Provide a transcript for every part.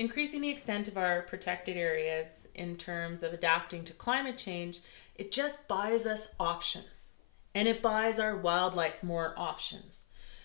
increasing the extent of our protected areas in terms of adapting to climate change, it just buys us options, and it buys our wildlife more options.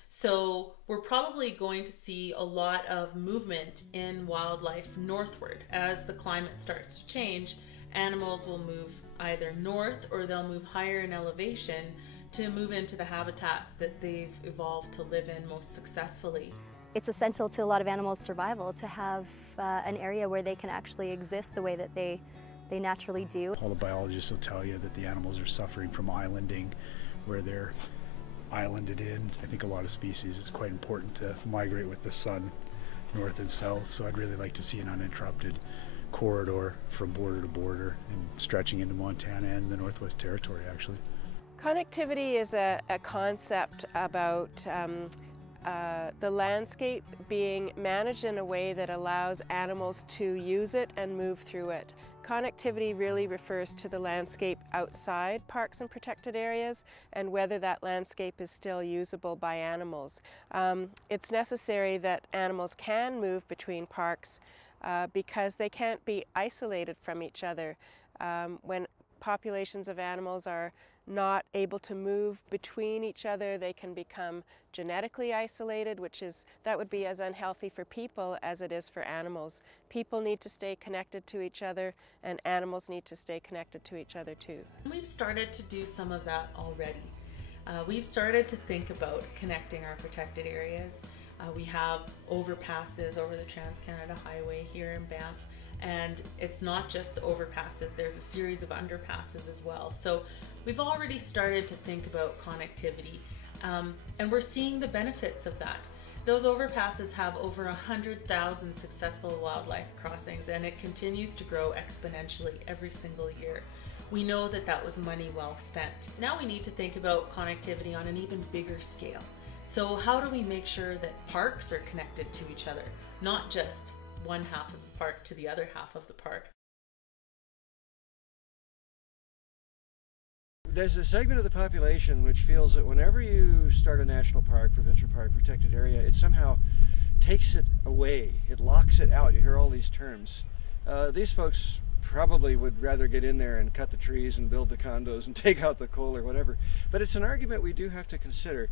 So we're probably going to see a lot of movement in wildlife northward. As the climate starts to change, animals will move either north or they'll move higher in elevation to move into the habitats that they've evolved to live in most successfully. It's essential to a lot of animals' survival to have an area where they can actually exist the way that they naturally do. All the biologists will tell you that the animals are suffering from islanding, where they're islanded in. I think a lot of species it's quite important to migrate with the sun north and south, so I'd really like to see an uninterrupted corridor from border to border and stretching into Montana and the Northwest Territory actually. Connectivity is a concept about the landscape being managed in a way that allows animals to use it and move through it. Connectivity really refers to the landscape outside parks and protected areas and whether that landscape is still usable by animals. It's necessary that animals can move between parks because they can't be isolated from each other. When populations of animals are not able to move between each other, they can become genetically isolated, that would be as unhealthy for people as it is for animals. People need to stay connected to each other, and animals need to stay connected to each other too. We've started to do some of that already. We've started to think about connecting our protected areas. We have overpasses over the Trans-Canada Highway here in Banff. And it's not just the overpasses, there's a series of underpasses as well. So we've already started to think about connectivity, and we're seeing the benefits of that. Those overpasses have over 100,000 successful wildlife crossings, and it continues to grow exponentially every single year. We know that that was money well spent. Now we need to think about connectivity on an even bigger scale. So how do we make sure that parks are connected to each other, not just one half of the park to the other half of the park? There's a segment of the population which feels that whenever you start a national park, provincial park, protected area, it somehow takes it away. It locks it out. You hear all these terms. These folks probably would rather get in there and cut the trees and build the condos and take out the coal or whatever. But it's an argument we do have to consider.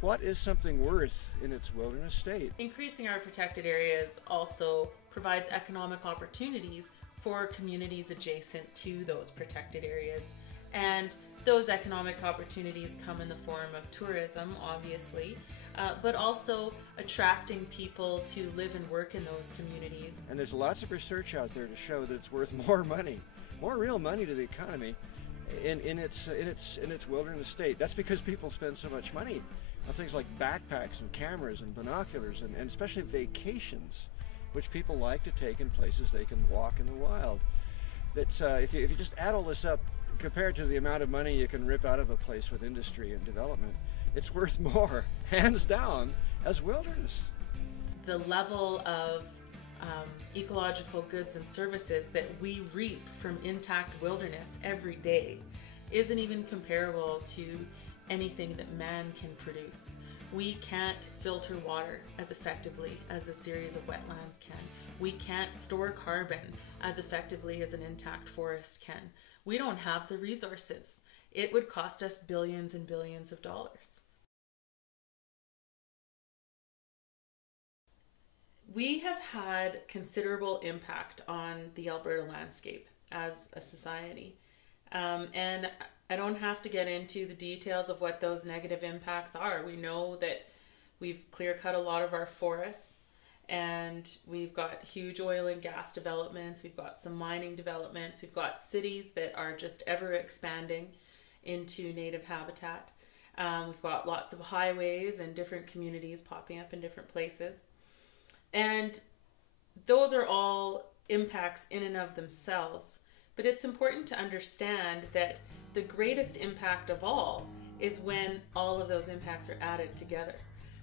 What is something worth in its wilderness state? Increasing our protected areas also provides economic opportunities for communities adjacent to those protected areas. And those economic opportunities come in the form of tourism, obviously, but also attracting people to live and work in those communities. And there's lots of research out there to show that it's worth more money, more real money to the economy in its wilderness state. That's because people spend so much money on things like backpacks and cameras and binoculars and especially vacations, which people like to take in places they can walk in the wild. That's, if you just add all this up, compared to the amount of money you can rip out of a place with industry and development, it's worth more, hands down, as wilderness. The level of ecological goods and services that we reap from intact wilderness every day isn't even comparable to anything that man can produce. We can't filter water as effectively as a series of wetlands can. We can't store carbon as effectively as an intact forest can. We don't have the resources. It would cost us billions and billions of dollars. We have had considerable impact on the Alberta landscape as a society. And I don't have to get into the details of what those negative impacts are. We know that we've clear cut a lot of our forests, and we've got huge oil and gas developments, we've got some mining developments, we've got cities that are just ever expanding into native habitat. We've got lots of highways and different communities popping up in different places. And those are all impacts in and of themselves. But it's important to understand that the greatest impact of all is when all of those impacts are added together.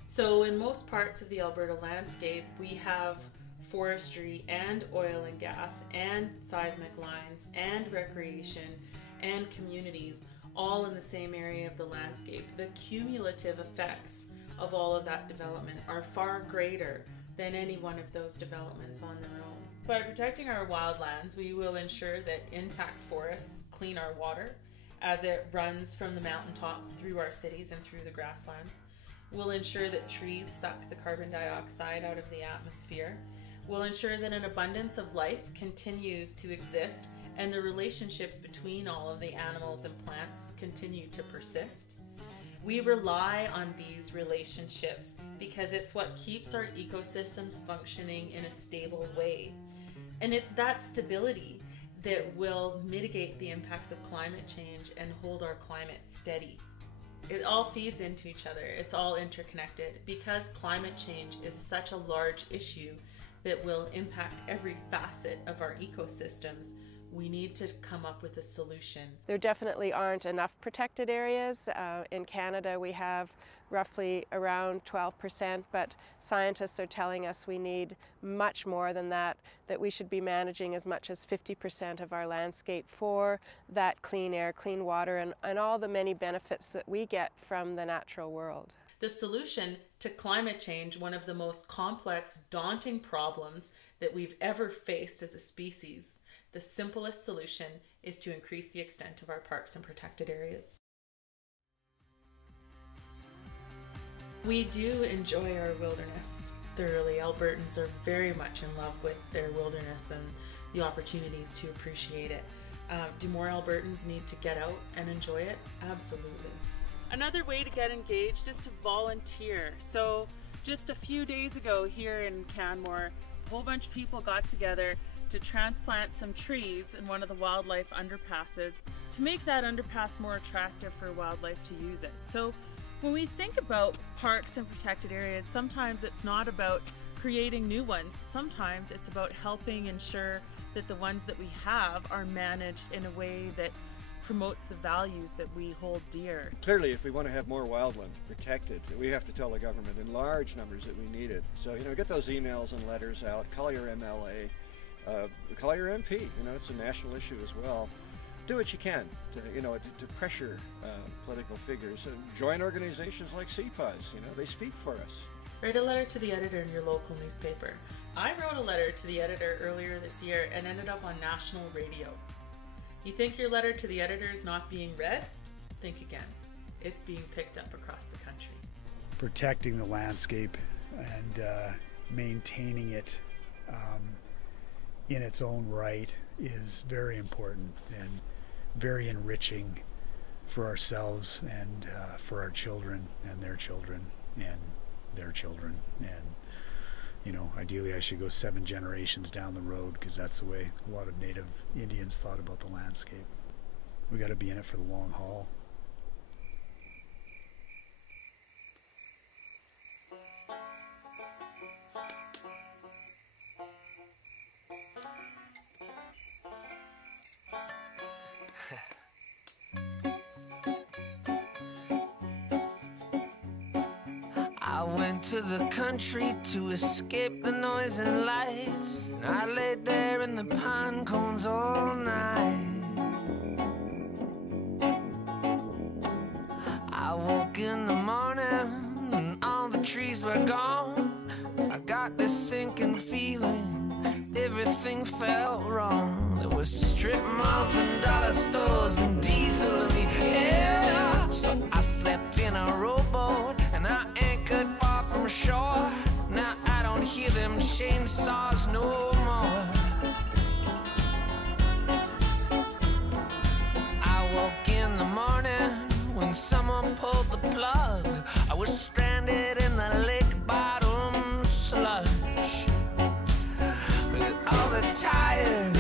So in most parts of the Alberta landscape, we have forestry and oil and gas and seismic lines and recreation and communities all in the same area of the landscape. The cumulative effects of all of that development are far greater than any one of those developments on their own. By protecting our wildlands, we will ensure that intact forests clean our water as it runs from the mountaintops through our cities and through the grasslands. We'll ensure that trees suck the carbon dioxide out of the atmosphere. We'll ensure that an abundance of life continues to exist and the relationships between all of the animals and plants continue to persist. We rely on these relationships because it's what keeps our ecosystems functioning in a stable way. And it's that stability that will mitigate the impacts of climate change and hold our climate steady. It all feeds into each other. It's all interconnected. Because climate change is such a large issue that will impact every facet of our ecosystems, we need to come up with a solution. There definitely aren't enough protected areas. In Canada we have roughly around 12%, but scientists are telling us we need much more than that, that we should be managing as much as 50% of our landscape for that clean air, clean water, and all the many benefits that we get from the natural world. The solution to climate change, one of the most complex, daunting problems that we've ever faced as a species, the simplest solution is to increase the extent of our parks and protected areas. We do enjoy our wilderness thoroughly. Albertans are very much in love with their wilderness and the opportunities to appreciate it. Do more Albertans need to get out and enjoy it? Absolutely. Another way to get engaged is to volunteer. So just a few days ago here in Canmore, a whole bunch of people got together to transplant some trees in one of the wildlife underpasses to make that underpass more attractive for wildlife to use it. So when we think about parks and protected areas, sometimes it's not about creating new ones. Sometimes it's about helping ensure that the ones that we have are managed in a way that promotes the values that we hold dear. Clearly, if we want to have more wildland protected, we have to tell the government in large numbers that we need it. So, get those emails and letters out, call your MLA, call your MP, it's a national issue as well. Do what you can to pressure political figures. Join organizations like CPAWS, they speak for us. Write a letter to the editor in your local newspaper. I wrote a letter to the editor earlier this year and ended up on national radio. You think your letter to the editor is not being read? Think again. It's being picked up across the country. Protecting the landscape and maintaining it in its own right is very important and very enriching for ourselves and for our children and their children and their children. And ideally I should go 7 generations down the road, because that's the way a lot of Native Indians thought about the landscape. We got to be in it for the long haul. I went to the country to escape the noise and lights, and I laid there in the pine cones all night. I woke in the morning and all the trees were gone. I got this sinking feeling, everything felt wrong. There were strip malls and dollar stores and diesel in the air. So I slept in a rowboat and I anchored far from shore. Now I don't hear them chainsaws no more. I woke in the morning when someone pulled the plug. I was stranded in the lake bottom sludge with all the tires